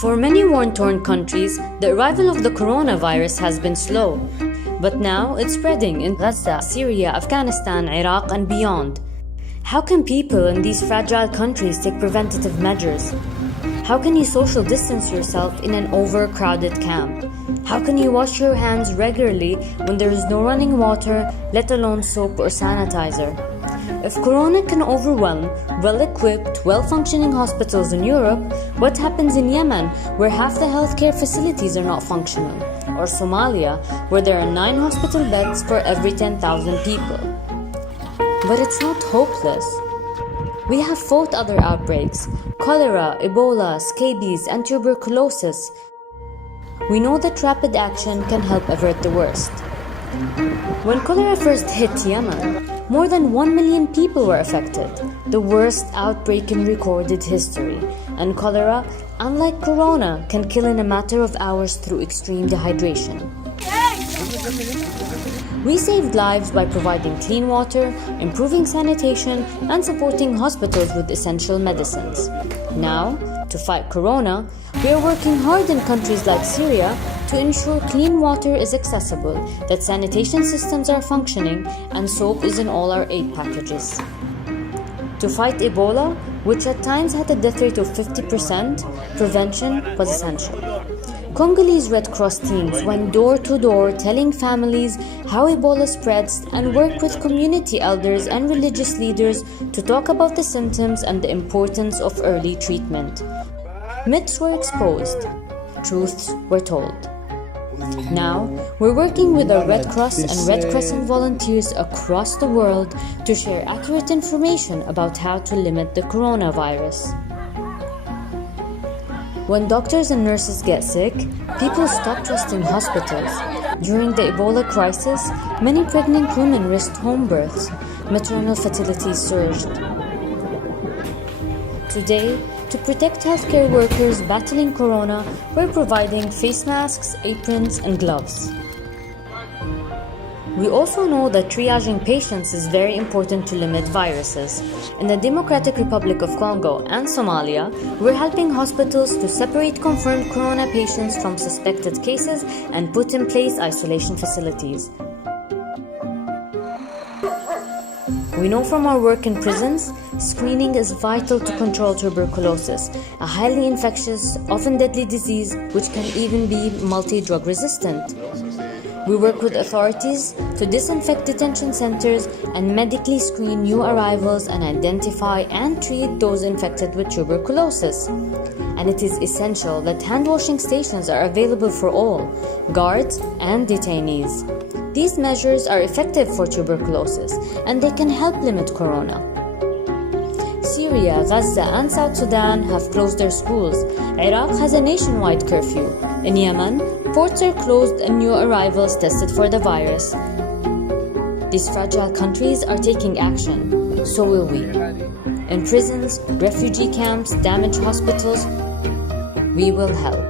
For many war-torn countries, the arrival of the coronavirus has been slow. But now it's spreading in Gaza, Syria, Afghanistan, Iraq, and beyond. How can people in these fragile countries take preventative measures? How can you social distance yourself in an overcrowded camp? How can you wash your hands regularly when there is no running water, let alone soap or sanitizer? If corona can overwhelm well-equipped, well-functioning hospitals in Europe, what happens in Yemen, where half the healthcare facilities are not functional? Or Somalia, where there are 9 hospital beds for every 10,000 people? But it's not hopeless. We have fought other outbreaks: cholera, Ebola, scabies, and tuberculosis. We know that rapid action can help avert the worst. When cholera first hit Yemen, more than 1 million people were affected, the worst outbreak in recorded history. And cholera, unlike corona, can kill in a matter of hours through extreme dehydration. We saved lives by providing clean water, improving sanitation, and supporting hospitals with essential medicines. Now, to fight corona, we are working hard in countries like Syria to ensure clean water is accessible, that sanitation systems are functioning, and soap is in all our aid packages. To fight Ebola, which at times had a death rate of 50%, prevention was essential. Congolese Red Cross teams went door to door telling families how Ebola spreads and worked with community elders and religious leaders to talk about the symptoms and the importance of early treatment. Myths were exposed, truths were told. Now, we're working with our Red Cross and Red Crescent volunteers across the world to share accurate information about how to limit the coronavirus. When doctors and nurses get sick, people stop trusting hospitals. During the Ebola crisis, many pregnant women risked home births. Maternal fertility surged. Today, to protect healthcare workers battling corona, we're providing face masks, aprons, and gloves. We also know that triaging patients is very important to limit viruses. In the Democratic Republic of Congo and Somalia, we're helping hospitals to separate confirmed corona patients from suspected cases and put in place isolation facilities. We know from our work in prisons, screening is vital to control tuberculosis, a highly infectious, often deadly disease which can even be multi-drug resistant. We work with authorities to disinfect detention centers and medically screen new arrivals and identify and treat those infected with tuberculosis. And it is essential that hand-washing stations are available for all, guards and detainees. These measures are effective for tuberculosis and they can help limit corona. Syria, Gaza, and South Sudan have closed their schools. Iraq has a nationwide curfew. In Yemen, ports are closed and new arrivals tested for the virus. These fragile countries are taking action. So will we. In prisons, refugee camps, damaged hospitals, we will help.